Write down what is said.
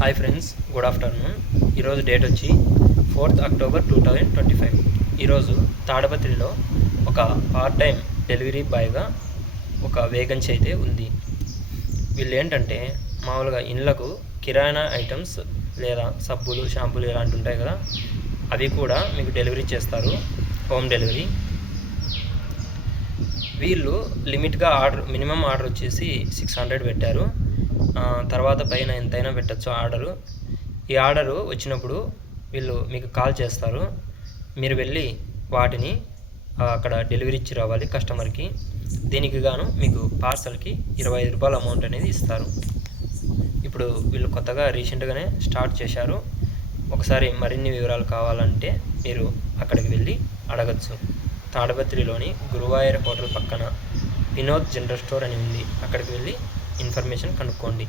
Hi friends, good afternoon. ఈరోజు date వచ్చి 4th October 2025. ఈరోజు తాడపత్రిలో ఒక పార్ట్ టైం డెలివరీ బాయ్గా ఒక వేకెన్సీ అయితే ఉంది. వీళ్ళు ఏంటంటే మామూలుగా ఇళ్ళకు కిరాణా ఐటమ్స్ లేదా సబ్బులు, షాంపూలు ఇలాంటివి ఉంటాయి కదా, అవి కూడా మీకు డెలివరీ చేస్తారు, హోమ్ డెలివరీ. వీళ్ళు లిమిట్గా మినిమం ఆర్డర్ వచ్చేసి 600 పెట్టారు. తర్వాత పైన ఎంతైనా పెట్టచ్చు ఆర్డరు. ఈ ఆర్డరు వచ్చినప్పుడు వీళ్ళు మీకు కాల్ చేస్తారు. మీరు వెళ్ళి వాటిని అక్కడ డెలివరీ ఇచ్చి రావాలి కస్టమర్కి. దీనికి గాను మీకు పార్సల్కి 25 రూపాయల అమౌంట్ అనేది ఇస్తారు. ఇప్పుడు వీళ్ళు కొత్తగా రీసెంట్గానే స్టార్ట్ చేశారు. ఒకసారి మరిన్ని వివరాలు కావాలంటే మీరు అక్కడికి వెళ్ళి అడగచ్చు. తాడపత్రిలోని గురువాయూర్ హోటల్ పక్కన వినోద్ జనరల్ స్టోర్ అని ఉంది. అక్కడికి వెళ్ళి ఇన్ఫర్మేషన్ కనుక్కోండి.